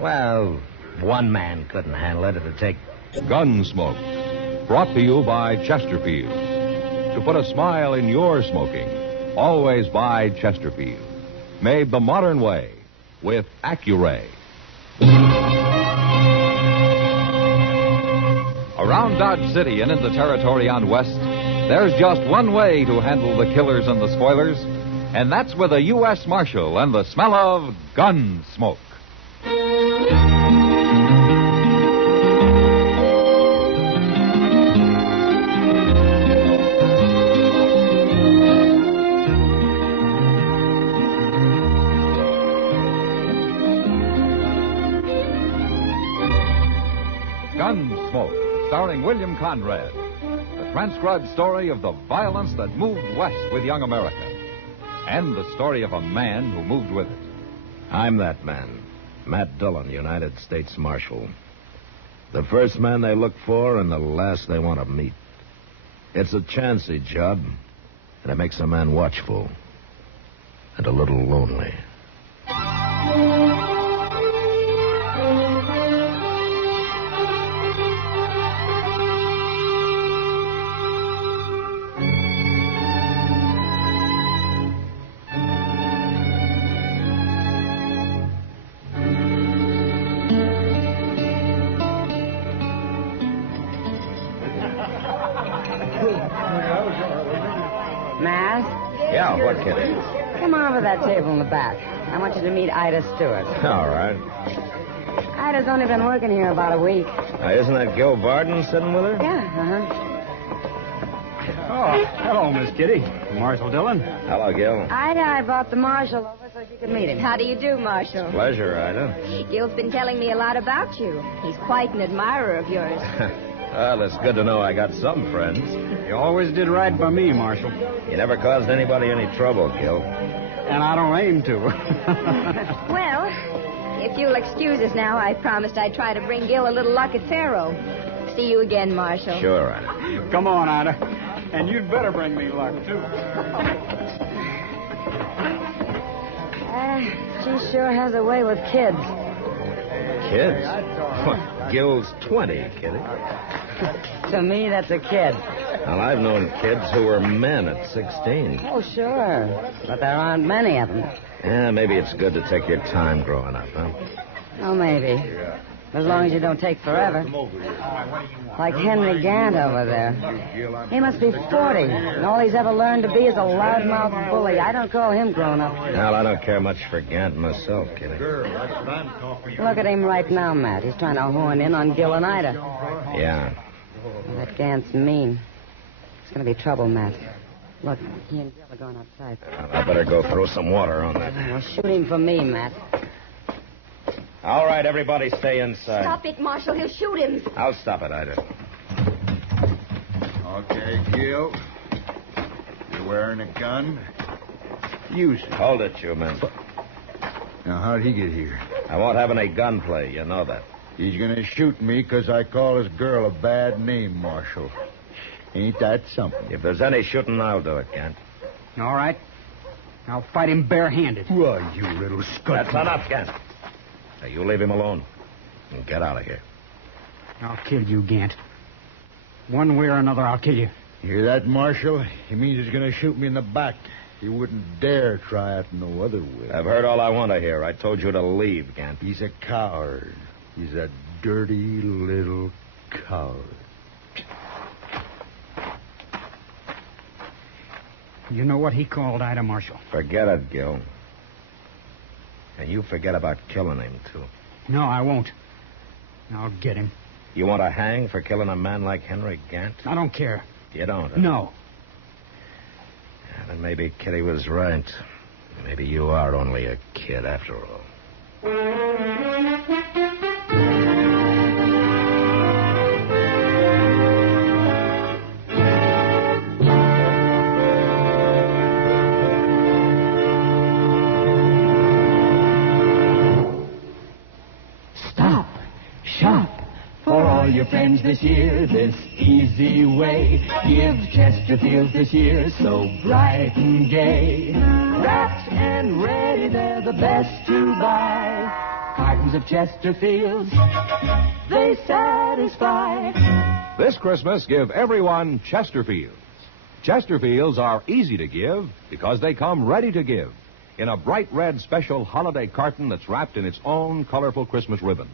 Well, one man couldn't handle it. It'd take... Gunsmoke, brought to you by Chesterfield. To put a smile in your smoking, always buy Chesterfield. Made the modern way with Accuray. Around Dodge City and in the territory on West, there's just one way to handle the killers and the spoilers, and that's with a U.S. Marshal and the smell of Gunsmoke. Gunsmoke, starring William Conrad. The transcribed story of the violence that moved west with young America. And the story of a man who moved with it. I'm that man, Matt Dillon, United States Marshal. The first man they look for and the last they want to meet. It's a chancy job, and it makes a man watchful and a little lonely. Yeah, what, Kitty? Come on over that table in the back. I want you to meet Ida Stewart. All right. Ida's only been working here about a week. Isn't that Gil Varden sitting with her? Yeah, Oh, hello, Miss Kitty. Marshal Dillon. Hello, Gil. Ida, I brought the Marshal over so she could meet him. How do you do, Marshal? Pleasure, Ida. Gil's been telling me a lot about you. He's quite an admirer of yours. Well, it's good to know I got some friends. You always did right by me, Marshal. You never caused anybody any trouble, Gil. And I don't aim to. Well, if you'll excuse us now, I promised I'd try to bring Gil a little luck at Faro. See you again, Marshal. Sure, Ida. Come on, Ida. And you'd better bring me luck, too. She sure has a way with kids. Kids? What, Gil's 20, Kitty. To me, that's a kid. Well, I've known kids who were men at 16. Oh, sure. But there aren't many of them. Yeah, maybe it's good to take your time growing up, huh? Oh, maybe. As long as you don't take forever. Like Henry Gant over there. He must be 40, and all he's ever learned to be is a loudmouth bully. I don't call him grown up. Well, I don't care much for Gant myself, Kitty. Look at him right now, Matt. He's trying to horn in on Gil and Ida. Yeah. Well, that Gant's mean. It's going to be trouble, Matt. Look, he and Gil are going outside. Well, I better go throw some water on that. Well, shoot him for me, Matt. All right, everybody stay inside. Stop it, Marshal. He'll shoot him. I'll stop it, Ida. Okay, Gil. You're wearing a gun? Use it. Hold it, you men. Now, how'd he get here? I won't have any gunplay, you know that. He's going to shoot me because I call his girl a bad name, Marshal. Ain't that something? If there's any shooting, I'll do it, Gant. All right. I'll fight him barehanded. Why, you little scut. That's enough, Gant. Now, you leave him alone and get out of here. I'll kill you, Gant. One way or another, I'll kill you. You hear that, Marshal? He means he's going to shoot me in the back. He wouldn't dare try it no other way. I've heard all I want to hear. I told you to leave, Gant. He's a coward. He's a dirty little coward. You know what he called Ida, Marshal? Forget it, Gil. And you forget about killing him, too. No, I won't. I'll get him. You want to hang for killing a man like Henry Gant? I don't care. You don't? Huh? No. Yeah, then maybe Kitty was right. Maybe you are only a kid after all. Your friends this year, this easy way. Give Chesterfield this year, so bright and gay. Wrapped and ready, they're the best to buy. Cartons of Chesterfields, they satisfy. This Christmas, give everyone Chesterfields. Chesterfields are easy to give because they come ready to give in a bright red special holiday carton that's wrapped in its own colorful Christmas ribbon.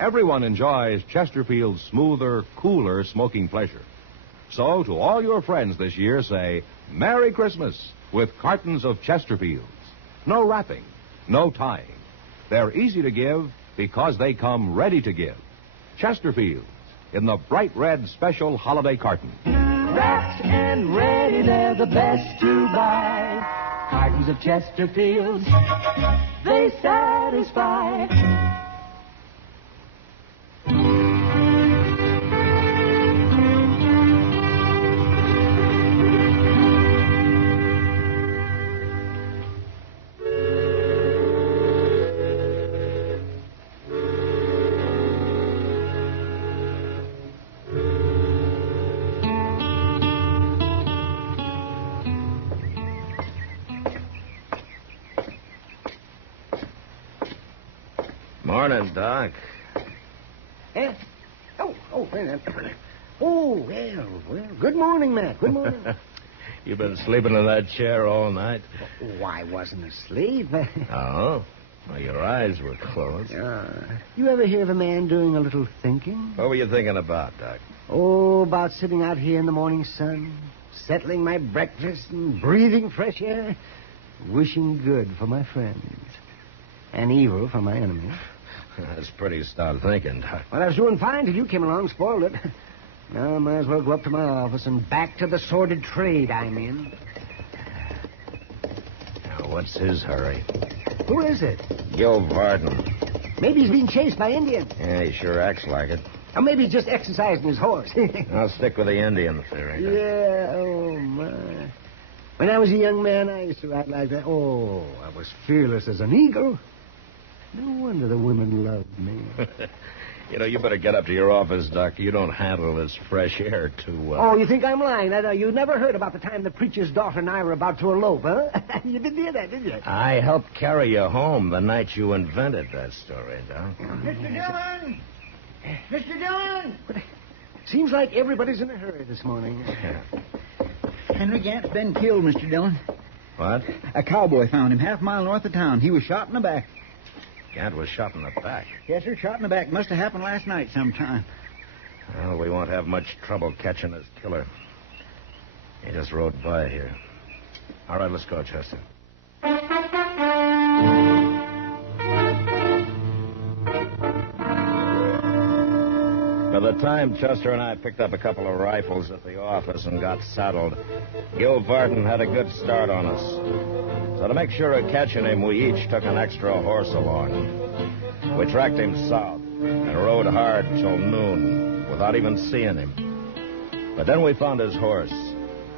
Everyone enjoys Chesterfield's smoother, cooler smoking pleasure. So, to all your friends this year, say, Merry Christmas with cartons of Chesterfields. No wrapping, no tying. They're easy to give because they come ready to give. Chesterfields in the bright red special holiday carton. Wrapped and ready, they're the best to buy. Cartons of Chesterfields, they satisfy. Morning, Doc. Eh? Oh, wait a minute. Oh, well, good morning, Matt. Good morning. You been sleeping in that chair all night? Oh, I wasn't asleep. Oh? Well, your eyes were closed. You ever hear of a man doing a little thinking? What were you thinking about, Doc? Oh, about sitting out here in the morning sun, settling my breakfast and breathing fresh air, wishing good for my friends and evil for my enemies. That's pretty stout thinking, Doc. Well, I was doing fine till you came along and spoiled it. Now I might as well go up to my office and back to the sordid trade I'm in. Now, what's his hurry? Who is it? Gil Varden. Maybe he's being chased by Indians. Yeah, he sure acts like it. Or maybe he's just exercising his horse. I'll stick with the Indian theory. Doc. Yeah, oh, my. When I was a young man, I used to ride like that. Oh, I was fearless as an eagle. No wonder the women loved me. You know, you better get up to your office, Doc. You don't handle this fresh air too well. Oh, you think I'm lying? You never heard about the time the preacher's daughter and I were about to elope, huh? You didn't hear that, did you? I helped carry you home the night you invented that story, Doc. Mr. Dillon! Mr. Dillon! Seems like everybody's in a hurry this morning. Henry Gant's been killed, Mr. Dillon. What? A cowboy found him half a mile north of town. He was shot in the back. Gant was shot in the back. Yes, sir, shot in the back. Must have happened last night sometime. Well, we won't have much trouble catching this killer. He just rode by here. All right, let's go, Chester. By the time Chester and I picked up a couple of rifles at the office and got saddled, Gil Varden had a good start on us. So to make sure of catching him, we each took an extra horse along. We tracked him south and rode hard till noon without even seeing him. But then we found his horse.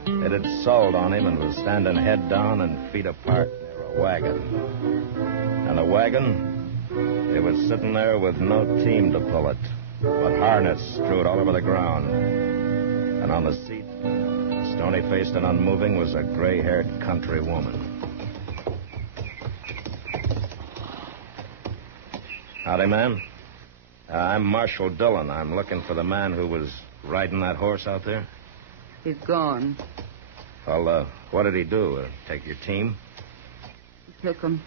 It had sold on him and was standing head down and feet apart near a wagon. And the wagon, it was sitting there with no team to pull it, but harness strewed all over the ground. And on the seat, stony-faced and unmoving, was a gray-haired country woman. Howdy, ma'am. I'm Marshal Dillon. I'm looking for the man who was riding that horse out there. He's gone. Well, what did he do? Take your team? He took him.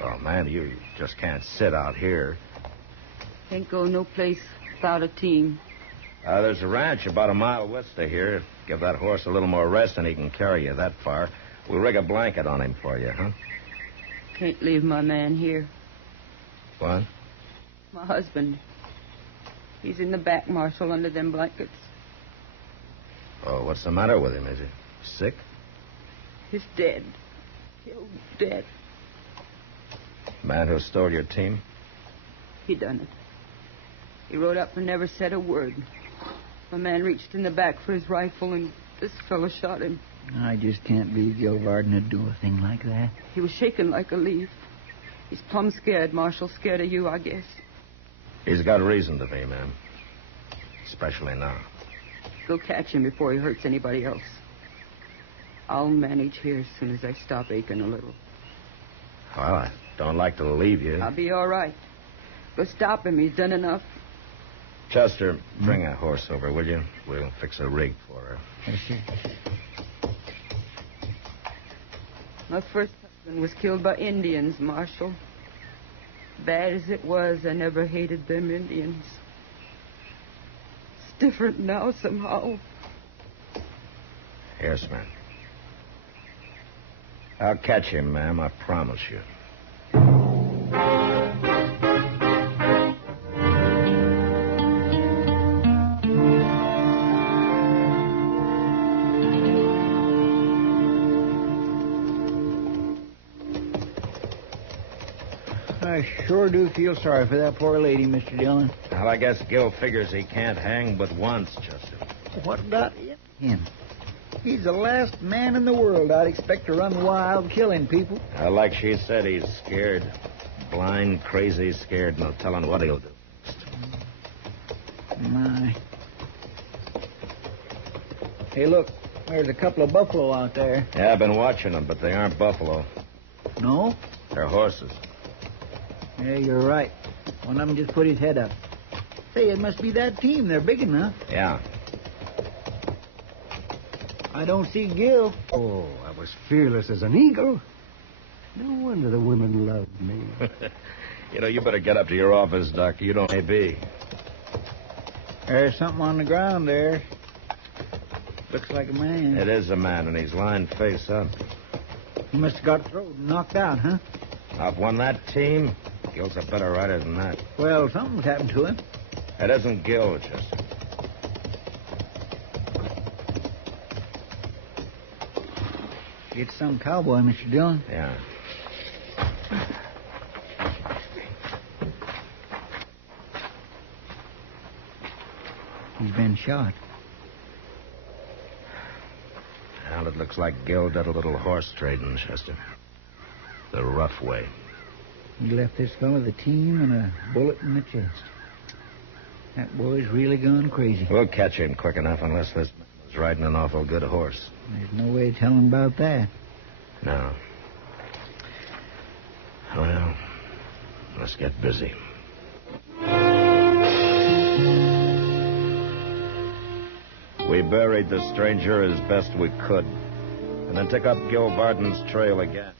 Oh, man, you just can't sit out here. Can't go no place without a team. There's a ranch about a mile west of here. Give that horse a little more rest and he can carry you that far. We'll rig a blanket on him for you, huh? Can't leave my man here. What? My husband. He's in the back, Marshal, under them blankets. Oh, what's the matter with him? Is he sick? He's dead. Killed dead. Man who stole your team? He done it. He rode up and never said a word. My man reached in the back for his rifle, and this fellow shot him. I just can't believe Gil Varden would do a thing like that. He was shaking like a leaf. He's plumb scared, Marshal. Scared of you, I guess. He's got reason to be, ma'am. Especially now. Go catch him before he hurts anybody else. I'll manage here as soon as I stop aching a little. Well, Don't like to leave you. I'll be all right. But stop him. He's done enough. Chester, bring a horse over, will you? We'll fix a rig for her. Yes, sir. My first husband was killed by Indians, Marshal. Bad as it was, I never hated them Indians. It's different now somehow. Yes, ma'am. I'll catch him, ma'am, I promise you. I sure do feel sorry for that poor lady, Mr. Dillon. Well, I guess Gil figures he can't hang but once, Chester. What got him? He's the last man in the world I'd expect to run wild killing people. Like she said, he's scared. Blind, crazy, scared. No telling what he'll do. My. Hey, look. There's a couple of buffalo out there. Yeah, I've been watching them, but they aren't buffalo. No? They're horses. Yeah, you're right. One of them just put his head up. Say, it must be that team. They're big enough. Yeah. I don't see Gil. Oh, I was fearless as an eagle. No wonder the women loved me. You better get up to your office, Doc. You don't may be. There's something on the ground there. Looks like a man. It is a man, and he's lying face up. He must have got thrown and knocked out, huh? I've won that team. Gil's a better rider than that. Well, something's happened to him. It isn't Gil, Chester. It's some cowboy, Mr. Dillon. Yeah. He's been shot. Well, it looks like Gil did a little horse trading, Chester. The rough way. He left this fellow the team and a bullet in the chest. That boy's really gone crazy. We'll catch him quick enough unless this man was riding an awful good horse. There's no way of telling about that. No. Well, let's get busy. We buried the stranger as best we could, and then took up Gil Varden's trail again.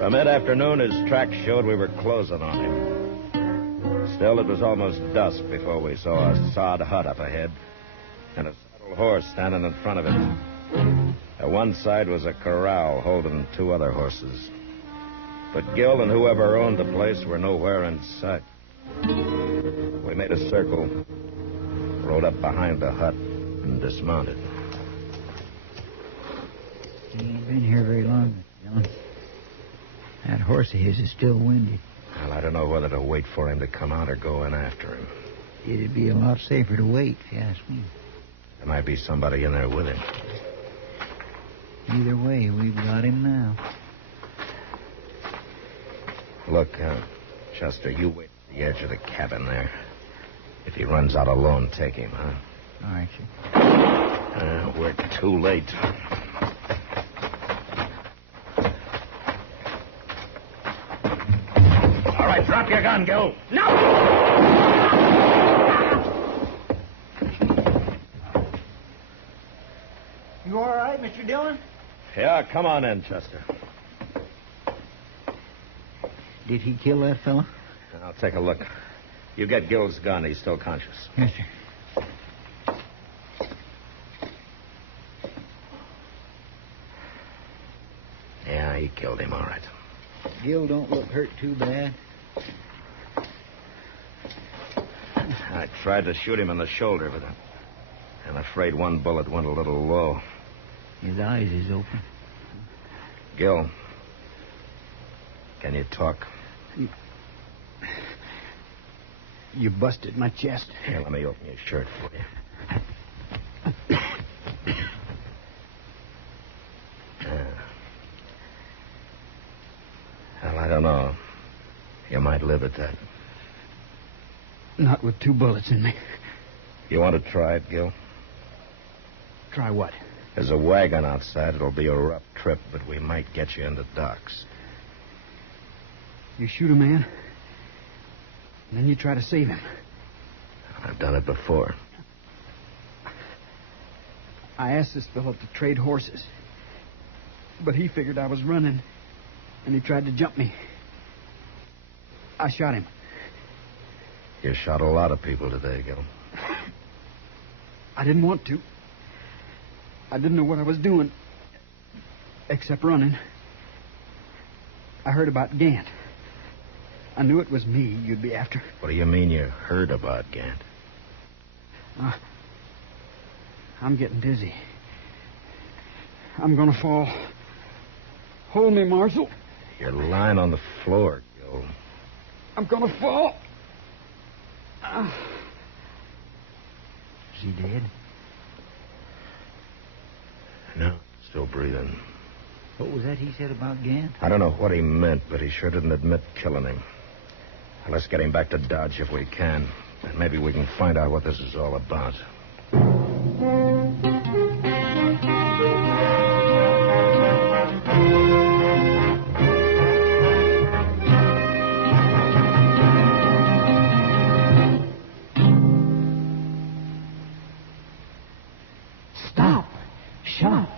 By mid-afternoon, his tracks showed we were closing on him. Still, it was almost dusk before we saw a sod hut up ahead and a saddled horse standing in front of it. At one side was a corral holding two other horses. But Gil and whoever owned the place were nowhere in sight. We made a circle, rode up behind the hut, and dismounted. He ain't been here very long, Mr. Dillon. That horse of his is still winded. Well, I don't know whether to wait for him to come out or go in after him. It'd be a lot safer to wait, if you ask me. There might be somebody in there with him. Either way, we've got him now. Look, Chester, you wait at the edge of the cabin there. If he runs out alone, take him, huh? All right, sir. We're too late. All right, drop your gun, Gil. No! You all right, Mr. Dillon? Yeah, come on in, Chester. Did he kill that fella? I'll take a look. You get Gil's gun. He's still conscious. Yes, sir. Yeah, he killed him, all right. Gil don't look hurt too bad. I tried to shoot him in the shoulder, but I'm afraid one bullet went a little low. His eyes is open. Gil, can you talk? You busted my chest. Here, let me open your shirt for you. Well, I don't know. You might live at that. Not with 2 bullets in me. You want to try it, Gil? Try what? There's a wagon outside. It'll be a rough trip, but we might get you into docks. You shoot a man, and then you try to save him. I've done it before. I asked this fellow to trade horses, but he figured I was running, and he tried to jump me. I shot him. You shot a lot of people today, Gil. I didn't want to. I didn't know what I was doing, except running. I heard about Gant. I knew it was me you'd be after. What do you mean you heard about Gant? I'm getting dizzy. I'm gonna fall. Hold me, Marshal. You're lying on the floor, Gil. I'm gonna fall. Is he dead? No, still breathing. What was that he said about Gant? I don't know what he meant, but he sure didn't admit killing him. Now, let's get him back to Dodge if we can. And maybe we can find out what this is all about. Stop. Shop.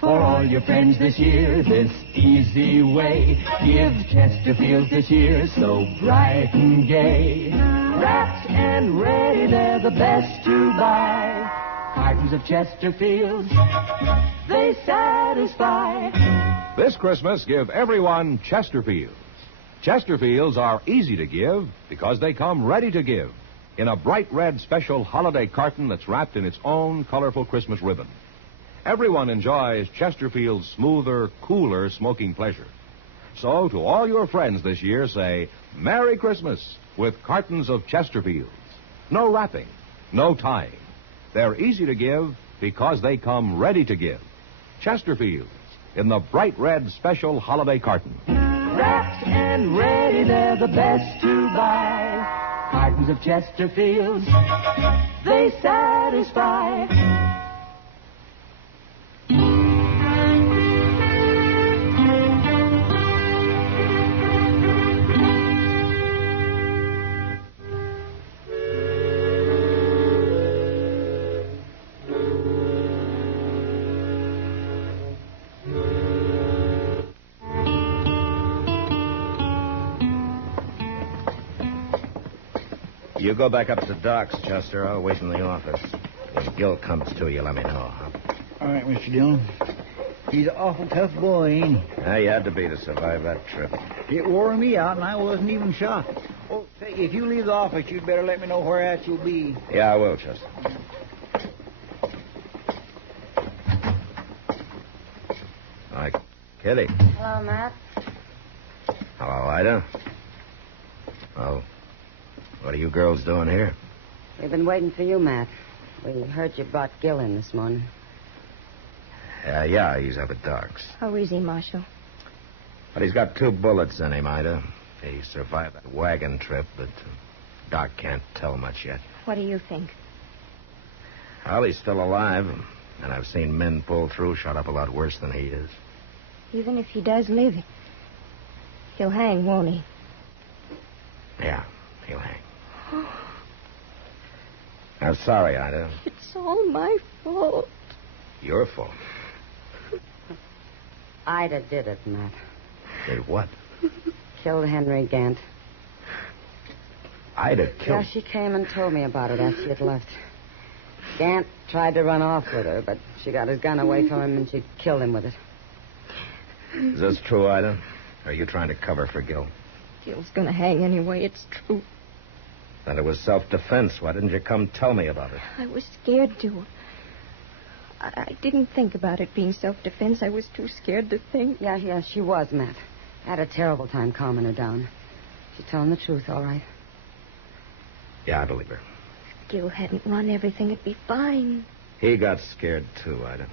For all your friends this year, this easy way. Give Chesterfield this year so bright and gay. Wrapped and ready, they're the best to buy. Cartons of Chesterfield, they satisfy. This Christmas, give everyone Chesterfields. Chesterfields are easy to give because they come ready to give in a bright red special holiday carton that's wrapped in its own colorful Christmas ribbon. Everyone enjoys Chesterfield's smoother, cooler smoking pleasure. So, to all your friends this year, say, Merry Christmas with cartons of Chesterfields. No wrapping, no tying. They're easy to give because they come ready to give. Chesterfields in the bright red special holiday carton. Wrapped and ready, they're the best to buy. Cartons of Chesterfields, they satisfy. You go back up to the docks, Chester. I'll wait in the office. When Gil comes to, you let me know, huh? All right, Mr. Dillon. He's an awful tough boy, ain't he? Yeah, you had to be to survive that trip. It wore me out, and I wasn't even shocked. Oh, say, if you leave the office, you'd better let me know where at you'll be. Yeah, I will, Chester. Hi, Kitty. Hello, Matt. Hello, Ida. Oh, what are you girls doing here? We've been waiting for you, Matt. We heard you brought Gil in this morning. Yeah, he's up at Doc's. How is he, Marshal? But he's got 2 bullets in him, Ida. He survived that wagon trip, but Doc can't tell much yet. What do you think? Well, he's still alive, and I've seen men pull through shot up a lot worse than he is. Even if he does live, he'll hang, won't he? Yeah, he'll hang. I'm sorry, Ida. It's all my fault. Your fault. Ida did it, Matt. Did what? Killed Henry Gant. Ida killed... Yeah, she came and told me about it after she had left. Gant tried to run off with her, but she got his gun away from him and she killed him with it. Is this true, Ida? Or are you trying to cover for Gil? Gil's gonna hang anyway, it's true. Then it was self-defense. Why didn't you come tell me about it? I was scared to. I didn't think about it being self-defense. I was too scared to think. Yeah, she was, Matt. I had a terrible time calming her down. She's telling the truth, all right. Yeah, I believe her. If Gil hadn't run everything, it'd be fine. He got scared, too, Ida.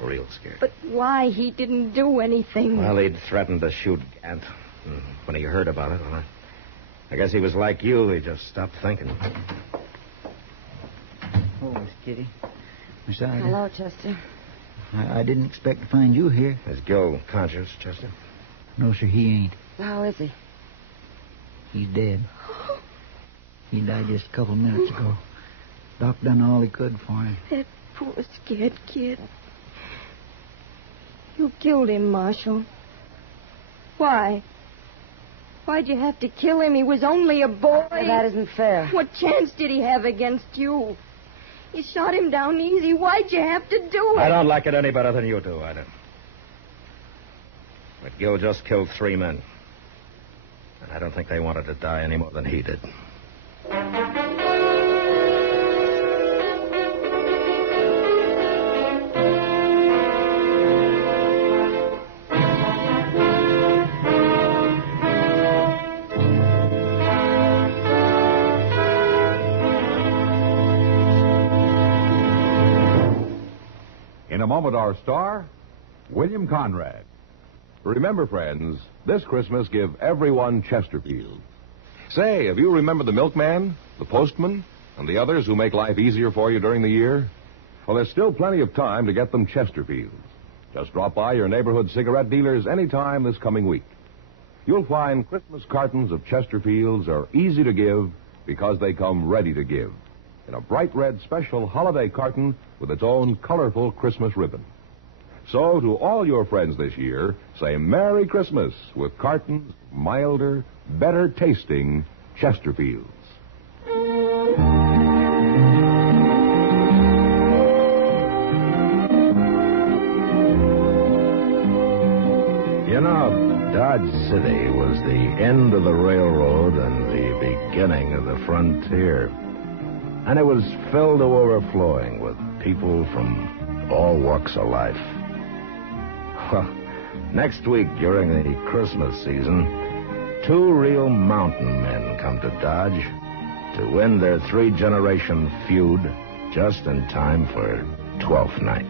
Real scared. But why? He didn't do anything. Well, he'd threatened to shoot Gant. When he heard about it, well, I guess he was like you. He just stopped thinking. Oh, Miss Kitty. Miss Ida. Hello, Chester. I didn't expect to find you here. Is Gil conscious, Chester? No, sir, he ain't. How is he? He's dead. He died just a couple minutes ago. Doc done all he could for him. That poor scared kid. You killed him, Marshal. Why? Why'd you have to kill him? He was only a boy. That isn't fair. What chance did he have against you? You shot him down easy. Why'd you have to do it? I don't like it any better than you do, Ida. But Gil just killed 3 men. And I don't think they wanted to die any more than he did. In a moment, our star, William Conrad. Remember, friends, this Christmas give everyone Chesterfield. Say, have you remembered the milkman, the postman, and the others who make life easier for you during the year? Well, there's still plenty of time to get them Chesterfields. Just drop by your neighborhood cigarette dealers anytime this coming week. You'll find Christmas cartons of Chesterfields are easy to give because they come ready to give in a bright red special holiday carton with its own colorful Christmas ribbon. So, to all your friends this year, say Merry Christmas with cartons of milder, better tasting Chesterfields. You know, Dodge City was the end of the railroad and the beginning of the frontier. And it was filled to overflowing with people from all walks of life. Well, next week during the Christmas season, 2 real mountain men come to Dodge to win their 3-generation feud just in time for Twelfth Night.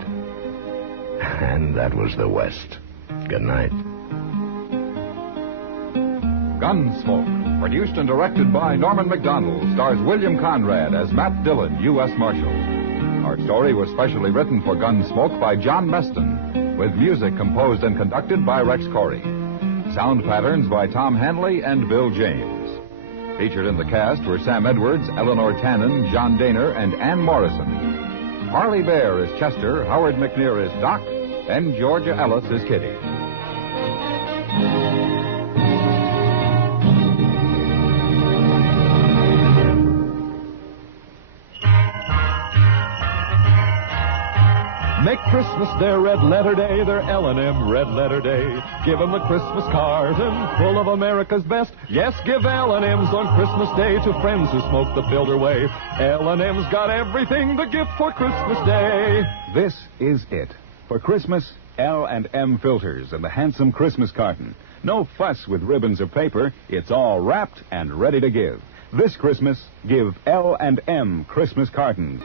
And that was the West. Good night. Gunsmoke, produced and directed by Norman Macdonnell, stars William Conrad as Matt Dillon, U.S. Marshal. Our story was specially written for Gunsmoke by John Meston, with music composed and conducted by Rex Corey. Sound patterns by Tom Hanley and Bill James. Featured in the cast were Sam Edwards, Eleanor Tannen, John Daner, and Ann Morrison. Harley Bear is Chester, Howard McNear is Doc, and Georgia Ellis is Kitty. Make Christmas their red letter day, their L&M red letter day. Give 'em a Christmas carton full of America's best. Yes, give L&M's on Christmas Day to friends who smoke the filter way. L&M's got everything the gift for Christmas Day. This is it. For Christmas, L&M filters and the handsome Christmas carton. No fuss with ribbons or paper. It's all wrapped and ready to give. This Christmas, give L&M Christmas cartons.